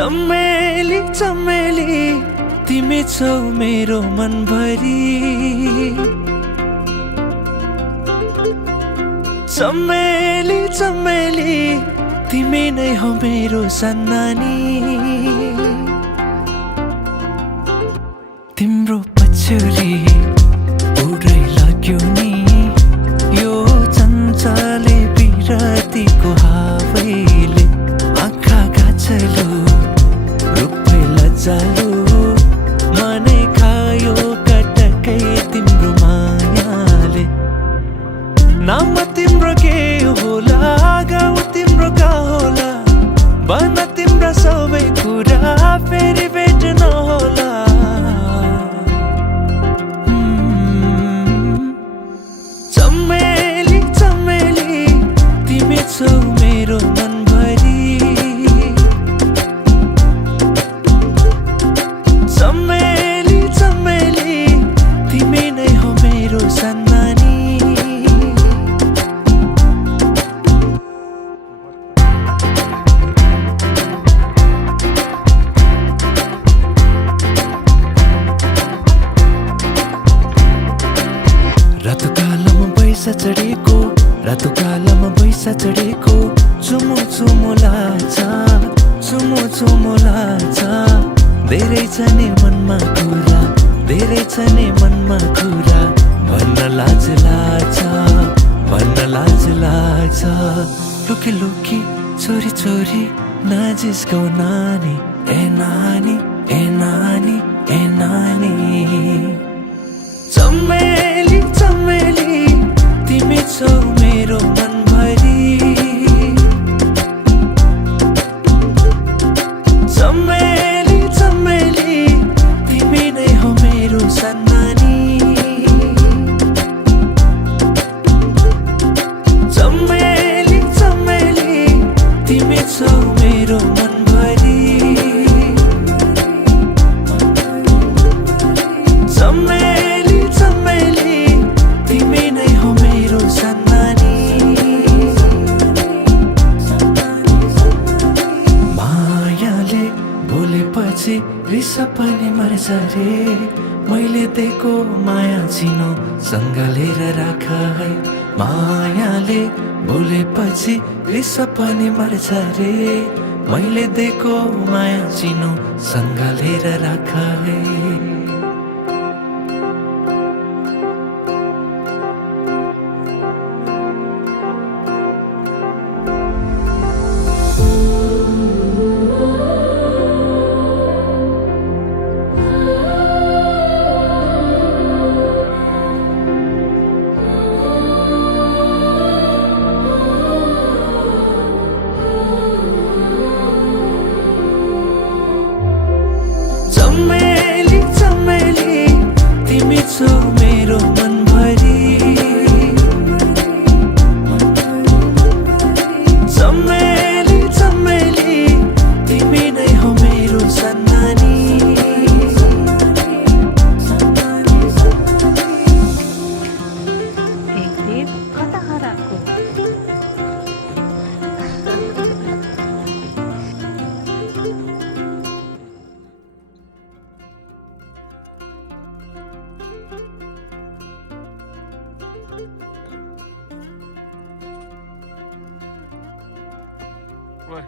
चमेली चमेली तिमी छौ मेरो मनभरि। चमेली चमेली तिमी नै हो मेरो सन्नानी। तिम्रो पछ्यौरी उडै लाग्यो नि यो चञ्चले बिरतीको हावैले। आँखा गाछलो रूपै लज्जालो मनै खायो कटकै तिम्रो मायाले। नाम तिम्रो के होला गाउँ तिम्रो का होला भन तिम्रो सबै कुरा फेरि भेट नहोला। चमेली चमेली तिमी छौ मेरो मनभरि। चमेली चमेली तिमी नै हो मेरो सन्नानी। रातोकालमा बैसा चढेको रातोकालमा बैसा चढेको चुमो चुमो लाग्छ चुमो चुमो लाग्छ। धेरै छ नि मनमा कुरा धेरै छ नि मनमा कुरा भन्न लाज लाग्छ भन्न लाज लाग्छ। लुकी लुकी चोरी चोरी नजिस्कौ नानी ए नानी ए नानी ए नानी। चमेली चमेली तिमी छौ मेरो मनभरि। चमेली चमेली तिमी नै हो मेरो सन्नानी। चमेली चमेली तिमी छौ मेरो मनभरि। चमेली चमेली तिमी नै हो मेरो सन्नानी। मायाले बोलेपछि रिस पनि मर्छ रे। मैले दिएको माया चिनो सँगलेर राख है। मायाले बोलेपछि रिस पनि मर्छ रे। मैले दिएको माया चिनो सँगलेर राख है। चमेली चमेली तिमी छौ मेरो मनभरि। चमेली चमेली तिमी नै हो मेरो सन्नानी। एकदेव कता हराएको? Ouais.